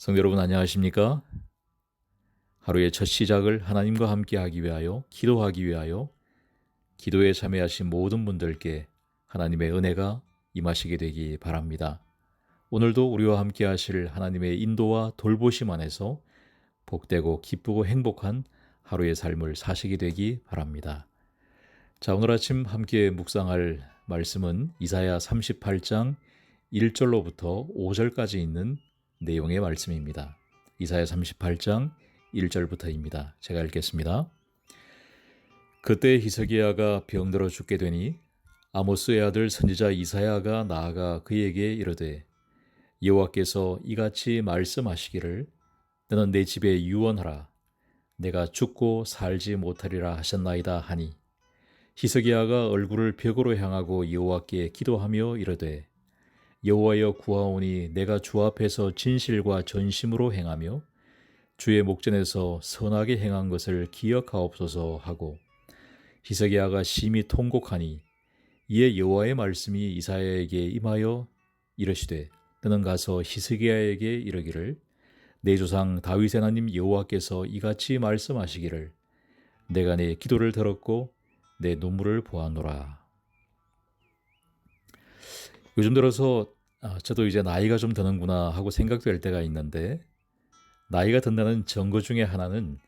성도 여러분 안녕하십니까? 하루의 첫 시작을 하나님과 함께 하기 위하여 기도하기 위하여 기도에 참여하신 모든 분들께 하나님의 은혜가 임하시게 되기 바랍니다. 오늘도 우리와 함께 하실 하나님의 인도와 돌보심 안에서 복되고 기쁘고 행복한 하루의 삶을 사시게 되기 바랍니다. 자, 오늘 아침 함께 묵상할 말씀은 이사야 38장 1절로부터 5절까지 있는 내용의 말씀입니다. 이사야 38장 1절부터입니다. 제가 읽겠습니다. 그때 히스기야가 병들어 죽게 되니 아모스의 아들 선지자 이사야가 나아가 그에게 이르되 여호와께서 이같이 말씀하시기를 너는 내 집에 유언하라 내가 죽고 살지 못하리라 하셨나이다 하니 히스기야가 얼굴을 벽으로 향하고 여호와께 기도하며 이르되 여호와여 구하오니 내가 주 앞에서 진실과 전심으로 행하며 주의 목전에서 선하게 행한 것을 기억하옵소서 하고 히스기야가 심히 통곡하니 이에 여호와의 말씀이 이사야에게 임하여 이르시되 너는 가서 히스기야에게 이르기를 내 조상 다윗의 하나님 여호와께서 이같이 말씀하시기를 내가 내 기도를 들었고 내 눈물을 보았노라. 요즘 들어서 저도 이제 나이가 좀 드는구나 하고 생각될 때가 있는데 나이가 든다는 증거 중에 하나는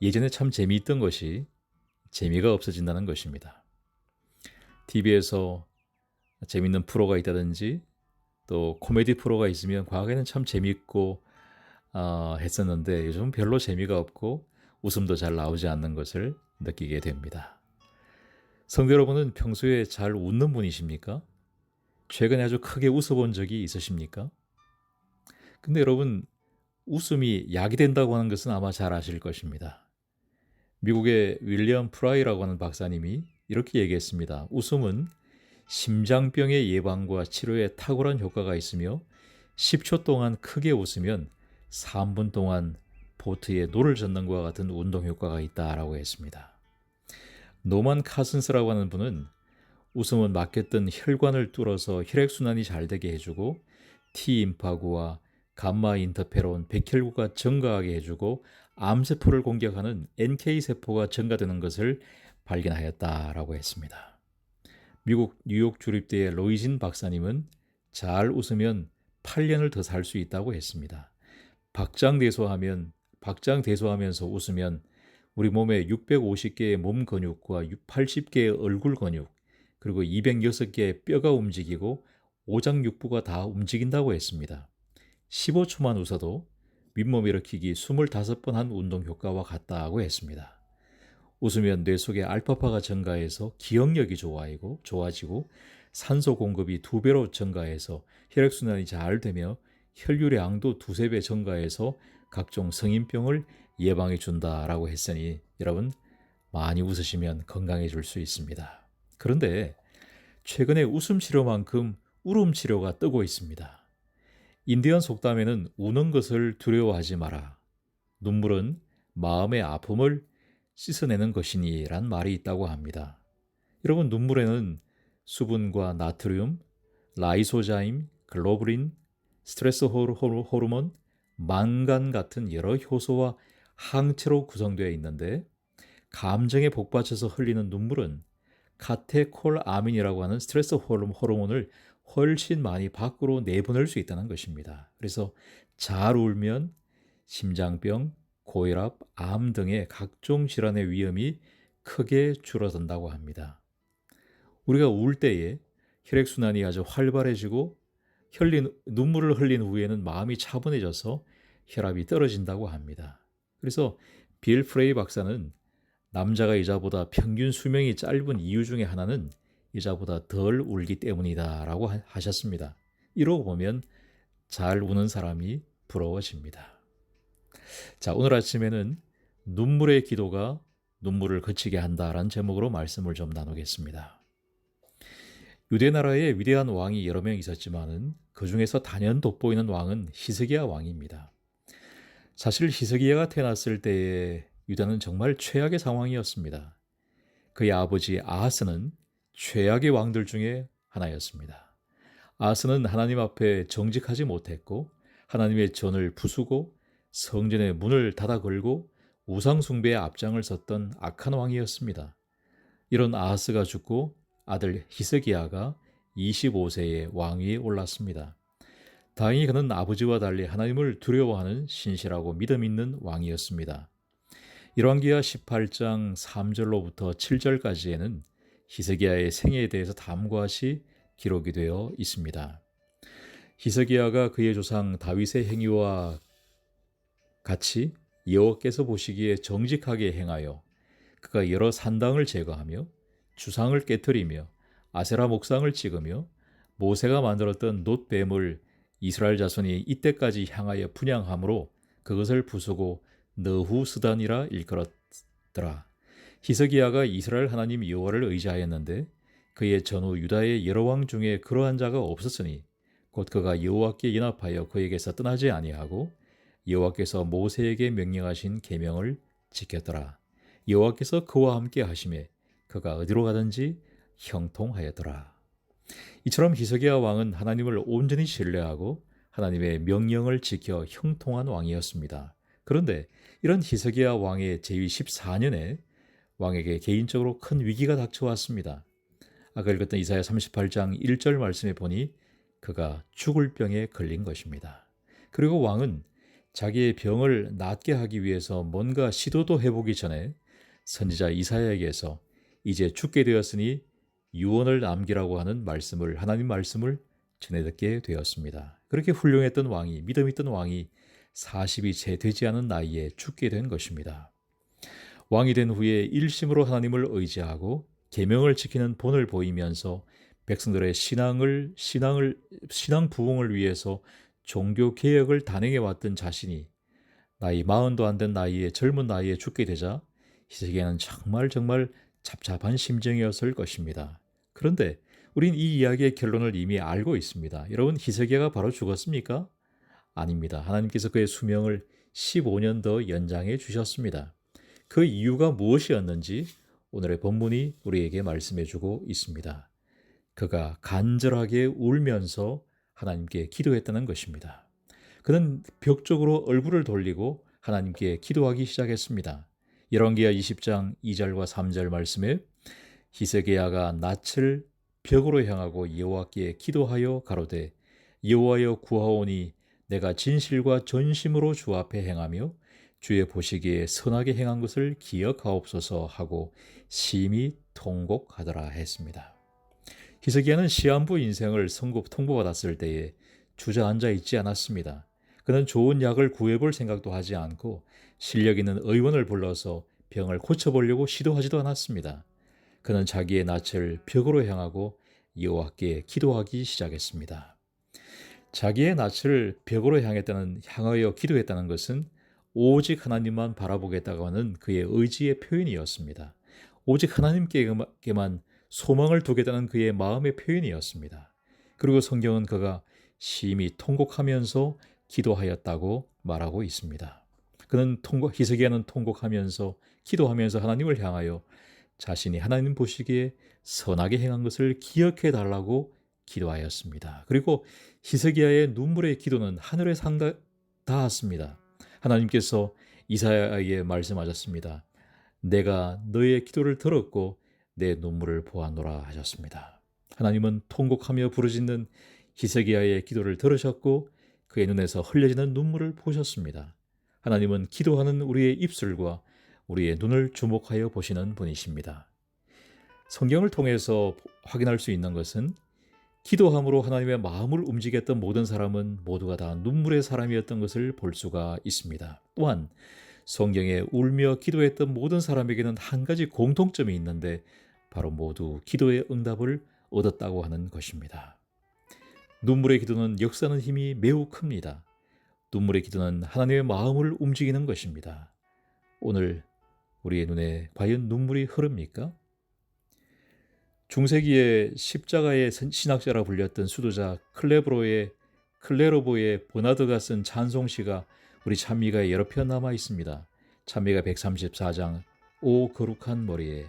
예전에 참 재미있던 것이 재미가 없어진다는 것입니다. TV에서 재미있는 프로가 있다든지 또 코미디 프로가 있으면 과거에는 참 재미있고 했었는데 요즘은 별로 재미가 없고 웃음도 잘 나오지 않는 것을 느끼게 됩니다. 성도 여러분은 평소에 잘 웃는 분이십니까? 최근에 아주 크게 웃어본 적이 있으십니까? 근데 여러분 웃음이 약이 된다고 하는 것은 아마 잘 아실 것입니다. 미국의 윌리엄 프라이라고 하는 박사님이 이렇게 얘기했습니다. 웃음은 심장병의 예방과 치료에 탁월한 효과가 있으며 10초 동안 크게 웃으면 3분 동안 보트에 노를 젓는 것과 같은 운동 효과가 있다라고 했습니다. 노만 카슨스라고 하는 분은 웃음은 막혔던 혈관을 뚫어서 혈액순환이 잘 되게 해주고 T임파구와 감마 인터페론 백혈구가 증가하게 해주고 암세포를 공격하는 NK세포가 증가되는 것을 발견하였다라고 했습니다. 미국 뉴욕 주립대의 로이진 박사님은 잘 웃으면 8년을 더 살 수 있다고 했습니다. 박장대소하면서 웃으면 우리 몸에 650개의 몸 근육과 80개의 얼굴 근육 그리고 206개의 뼈가 움직이고 오장육부가 다 움직인다고 했습니다. 15초만 웃어도 윗몸 일으키기 25번 한 운동 효과와 같다고 했습니다. 웃으면 뇌 속의 알파파가 증가해서 기억력이 좋아지고 산소 공급이 2배로 증가해서 혈액순환이 잘 되며 혈류량도 2~3배 증가해서 각종 성인병을 예방해 준다라고 했으니 여러분 많이 웃으시면 건강해질 수 있습니다. 그런데 최근에 웃음 치료만큼 울음 치료가 뜨고 있습니다. 인디언 속담에는 우는 것을 두려워하지 마라. 눈물은 마음의 아픔을 씻어내는 것이니 란 말이 있다고 합니다. 여러분 눈물에는 수분과 나트륨, 라이소자임, 글로불린, 스트레스 호르몬, 망간 같은 여러 효소와 항체로 구성되어 있는데 감정에 복받쳐서 흘리는 눈물은 카테콜아민이라고 하는 스트레스 호르몬을 훨씬 많이 밖으로 내보낼 수 있다는 것입니다. 그래서 잘 울면 심장병, 고혈압, 암 등의 각종 질환의 위험이 크게 줄어든다고 합니다. 우리가 울 때에 혈액순환이 아주 활발해지고 눈물을 흘린 후에는 마음이 차분해져서 혈압이 떨어진다고 합니다. 그래서 빌 프레이 박사는 남자가 여자보다 평균 수명이 짧은 이유 중에 하나는 여자보다 덜 울기 때문이다 라고 하셨습니다. 이러고 보면 잘 우는 사람이 부러워집니다. 자, 오늘 아침에는 눈물의 기도가 눈물을 그치게 한다라는 제목으로 말씀을 좀 나누겠습니다. 유대 나라에 위대한 왕이 여러 명 있었지만은 그 중에서 단연 돋보이는 왕은 히스기야 왕입니다. 사실 히스기야가 태어났을 때에 유다는 정말 최악의 상황이었습니다. 그의 아버지 아하스는 최악의 왕들 중에 하나였습니다. 아하스는 하나님 앞에 정직하지 못했고 하나님의 전을 부수고 성전의 문을 닫아 걸고 우상 숭배에 앞장을 섰던 악한 왕이었습니다. 이런 아하스가 죽고 아들 히스기야가 25세에 왕위에 올랐습니다. 다행히 그는 아버지와 달리 하나님을 두려워하는 신실하고 믿음 있는 왕이었습니다. 열왕기하 18장 3절로부터 7절까지에는 히스기야의 생애에 대해서 다음과같이 기록이 되어 있습니다. 히스기야가 그의 조상 다윗의 행위와 같이 여호와께서 보시기에 정직하게 행하여 그가 여러 산당을 제거하며 주상을 깨뜨리며 아세라 목상을 찍으며 모세가 만들었던 놋뱀을 이스라엘 자손이 이때까지 향하여 분향함으로 그것을 부수고 너후스단이라 일컬었더라. 히스기야가 이스라엘 하나님 여호와를 의지하였는데 그의 전후 유다의 여러 왕 중에 그러한 자가 없었으니 곧 그가 여호와께 연합하여 그에게서 떠나지 아니하고 여호와께서 모세에게 명령하신 계명을 지켰더라. 여호와께서 그와 함께 하심에 그가 어디로 가든지 형통하였더라. 이처럼 히스기야 왕은 하나님을 온전히 신뢰하고 하나님의 명령을 지켜 형통한 왕이었습니다. 그런데 이런 히스기야 왕의 제위 14년에 왕에게 개인적으로 큰 위기가 닥쳐왔습니다. 아까 읽었던 이사야 38장 1절 말씀에 보니 그가 죽을 병에 걸린 것입니다. 그리고 왕은 자기의 병을 낫게 하기 위해서 뭔가 시도도 해보기 전에 선지자 이사야에게서 이제 죽게 되었으니 유언을 남기라고 하는 말씀을, 하나님 말씀을 전해 듣게 되었습니다. 그렇게 훌륭했던 왕이, 믿음 있던 왕이 40이 채 되지 않은 나이에 죽게 된 것입니다. 왕이 된 후에 일심으로 하나님을 의지하고 계명을 지키는 본을 보이면서 백성들의 신앙 부흥을 위해서 종교 개혁을 단행해 왔던 자신이 나이 40도 안 된 나이에 젊은 나이에 죽게 되자 히스기야는 정말 잡잡한 심정이었을 것입니다. 그런데 우린 이 이야기의 결론을 이미 알고 있습니다. 여러분, 히스기야가 바로 죽었습니까? 아닙니다. 하나님께서 그의 수명을 15년 더 연장해 주셨습니다. 그 이유가 무엇이었는지 오늘의 본문이 우리에게 말씀해 주고 있습니다. 그가 간절하게 울면서 하나님께 기도했다는 것입니다. 그는 벽 쪽으로 얼굴을 돌리고 하나님께 기도하기 시작했습니다. 열왕기하 20장 2절과 3절 말씀에 히스기야가 낯을 벽으로 향하고 여호와께 기도하여 가로되 여호와여 구하오니 내가 진실과 전심으로 주 앞에 행하며 주의 보시기에 선하게 행한 것을 기억하옵소서 하고 심히 통곡하더라 했습니다. 히스기야는 시한부 인생을 통보받았을 때에 주저앉아 있지 않았습니다. 그는 좋은 약을 구해볼 생각도 하지 않고 실력 있는 의원을 불러서 병을 고쳐보려고 시도하지도 않았습니다. 그는 자기의 낯을 벽으로 향하고 여호와께 기도하기 시작했습니다. 자기의 낯을 벽으로 향하여 기도했다는 것은 오직 하나님만 바라보겠다고 하는 그의 의지의 표현이었습니다. 오직 하나님께만 소망을 두겠다는 그의 마음의 표현이었습니다. 그리고 성경은 그가 심히 통곡하면서 기도하였다고 말하고 있습니다. 히스기야는 통곡하면서 기도하면서 하나님을 향하여 자신이 하나님 보시기에 선하게 행한 것을 기억해 달라고 기도하였습니다. 그리고 히스기야의 눈물의 기도는 하늘에 닿았습니다. 하나님께서 이사야에게 말씀하셨습니다. 내가 너의 기도를 들었고 내 눈물을 보았노라 하셨습니다. 하나님은 통곡하며 부르짖는 히스기야의 기도를 들으셨고 그의 눈에서 흘려지는 눈물을 보셨습니다. 하나님은 기도하는 우리의 입술과 우리의 눈을 주목하여 보시는 분이십니다. 성경을 통해서 확인할 수 있는 것은 기도함으로 하나님의 마음을 움직였던 모든 사람은 모두가 다 눈물의 사람이었던 것을 볼 수가 있습니다. 또한 성경에 울며 기도했던 모든 사람에게는 한 가지 공통점이 있는데 바로 모두 기도의 응답을 얻었다고 하는 것입니다. 눈물의 기도는 역사하는 힘이 매우 큽니다. 눈물의 기도는 하나님의 마음을 움직이는 것입니다. 오늘 우리의 눈에 과연 눈물이 흐릅니까? 중세기에 십자가의 신학자라 불렸던 수도자 클레로보의 보나드가 쓴 찬송시가 우리 찬미가에 여러 편 남아 있습니다. 찬미가 134장 오 거룩한 머리에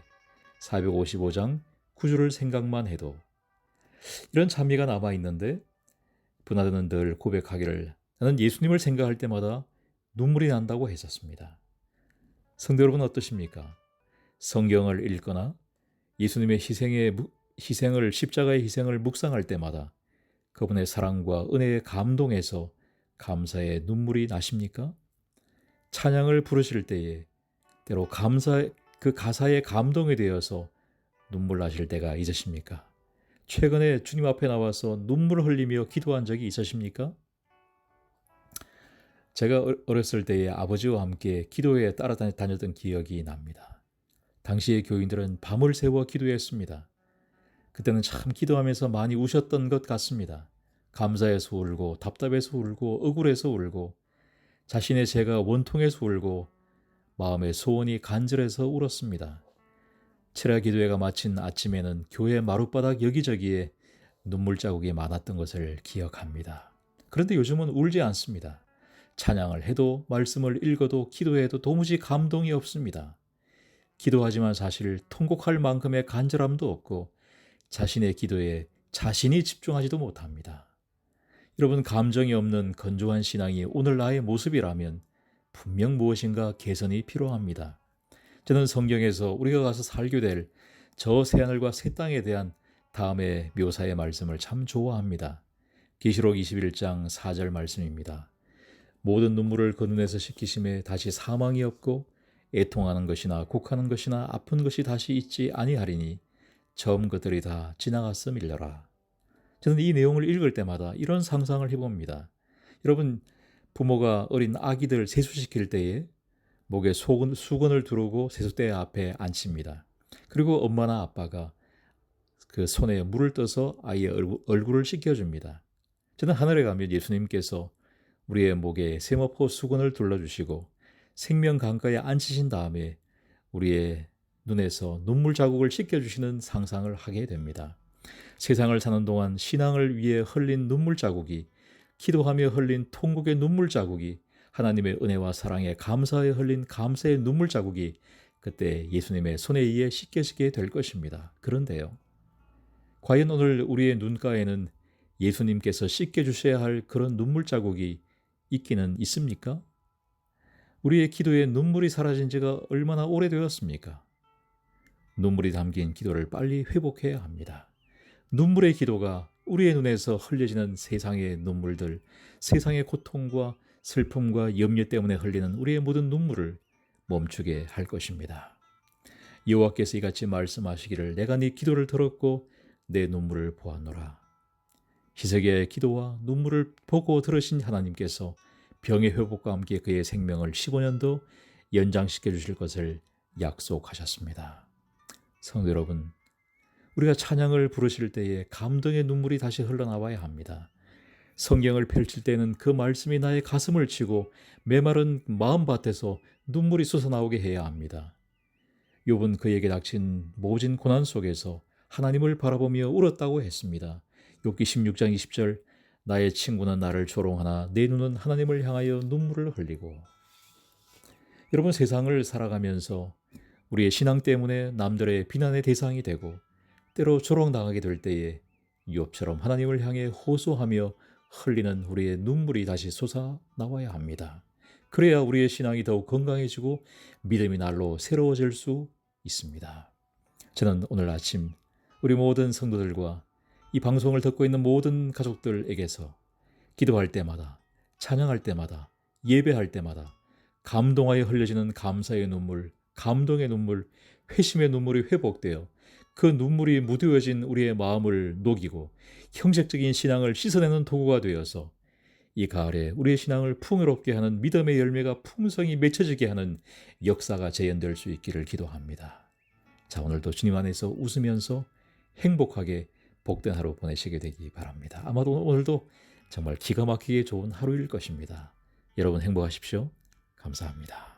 455장 구주를 생각만 해도 이런 찬미가 남아 있는데 보나드는 늘 고백하기를 나는 예수님을 생각할 때마다 눈물이 난다고 했었습니다. 성도 여러분 어떠십니까? 성경을 읽거나 예수님의 희생을 십자가의 희생을 묵상할 때마다 그분의 사랑과 은혜에 감동해서 감사의 눈물이 나십니까? 찬양을 부르실 때에 때로 그 가사에 감동이 되어서 눈물 나실 때가 있으십니까? 최근에 주님 앞에 나와서 눈물 흘리며 기도한 적이 있으십니까? 제가 어렸을 때에 아버지와 함께 기도회에 따라다녔던 기억이 납니다. 당시의 교인들은 밤을 새워 기도했습니다. 그때는 참 기도하면서 많이 우셨던 것 같습니다. 감사해서 울고 답답해서 울고 억울해서 울고 자신의 죄가 원통해서 울고 마음의 소원이 간절해서 울었습니다. 철야 기도회가 마친 아침에는 교회 마룻바닥 여기저기에 눈물 자국이 많았던 것을 기억합니다. 그런데 요즘은 울지 않습니다. 찬양을 해도 말씀을 읽어도 기도해도 도무지 감동이 없습니다. 기도하지만 사실 통곡할 만큼의 간절함도 없고 자신의 기도에 자신이 집중하지도 못합니다. 여러분, 감정이 없는 건조한 신앙이 오늘 나의 모습이라면 분명 무엇인가 개선이 필요합니다. 저는 성경에서 우리가 가서 살게 될 저 새하늘과 새 땅에 대한 다음의 묘사의 말씀을 참 좋아합니다. 계시록 21장 4절 말씀입니다. 모든 눈물을 그 눈에서 씻기심에 다시 사망이 없고 애통하는 것이나 곡하는 것이나 아픈 것이 다시 있지 아니하리니 처음 것들이 다 지나갔음이려라. 저는 이 내용을 읽을 때마다 이런 상상을 해봅니다. 여러분, 부모가 어린 아기들 세수시킬 때에 목에 수건을 두르고 세숫대 앞에 앉힙니다. 그리고 엄마나 아빠가 그 손에 물을 떠서 아이의 얼굴을 씻겨줍니다. 저는 하늘에 가면 예수님께서 우리의 목에 세모포 수건을 둘러주시고 생명 강가에 앉히신 다음에 우리의 눈에서 눈물 자국을 씻겨주시는 상상을 하게 됩니다. 세상을 사는 동안 신앙을 위해 흘린 눈물 자국이, 기도하며 흘린 통곡의 눈물 자국이, 하나님의 은혜와 사랑에 감사에 흘린 감사의 눈물 자국이 그때 예수님의 손에 의해 씻겨지게 될 것입니다. 그런데요, 과연 오늘 우리의 눈가에는 예수님께서 씻겨주셔야 할 그런 눈물 자국이 있기는 있습니까? 우리의 기도에 눈물이 사라진 지가 얼마나 오래되었습니까? 눈물이 담긴 기도를 빨리 회복해야 합니다. 눈물의 기도가 우리의 눈에서 흘려지는 세상의 눈물들, 세상의 고통과 슬픔과 염려 때문에 흘리는 우리의 모든 눈물을 멈추게 할 것입니다. 여호와께서 이같이 말씀하시기를 내가 네 기도를 들었고 내 눈물을 보았노라. 히스기야의 기도와 눈물을 보고 들으신 하나님께서 병의 회복과 함께 그의 생명을 15년도 연장시켜 주실 것을 약속하셨습니다. 성도 여러분, 우리가 찬양을 부르실 때에 감동의 눈물이 다시 흘러나와야 합니다. 성경을 펼칠 때는 그 말씀이 나의 가슴을 치고 메마른 마음밭에서 눈물이 솟아나오게 해야 합니다. 욥은 그에게 닥친 모진 고난 속에서 하나님을 바라보며 울었다고 했습니다. 욥기 16장 20절, 나의 친구는 나를 조롱하나 내 눈은 하나님을 향하여 눈물을 흘리고. 여러분, 세상을 살아가면서 우리의 신앙 때문에 남들의 비난의 대상이 되고 때로 조롱당하게 될 때에 욥처럼 하나님을 향해 호소하며 흘리는 우리의 눈물이 다시 솟아나와야 합니다. 그래야 우리의 신앙이 더욱 건강해지고 믿음이 날로 새로워질 수 있습니다. 저는 오늘 아침 우리 모든 성도들과 이 방송을 듣고 있는 모든 가족들에게서 기도할 때마다, 찬양할 때마다, 예배할 때마다 감동하여 흘려지는 감사의 눈물, 감동의 눈물, 회심의 눈물이 회복되어 그 눈물이 무뎌진 우리의 마음을 녹이고 형식적인 신앙을 씻어내는 도구가 되어서 이 가을에 우리의 신앙을 풍요롭게 하는 믿음의 열매가 풍성히 맺혀지게 하는 역사가 재현될 수 있기를 기도합니다. 자, 오늘도 주님 안에서 웃으면서 행복하게 복된 하루 보내시게 되기 바랍니다. 아마도 오늘도 정말 기가 막히게 좋은 하루일 것입니다. 여러분 행복하십시오. 감사합니다.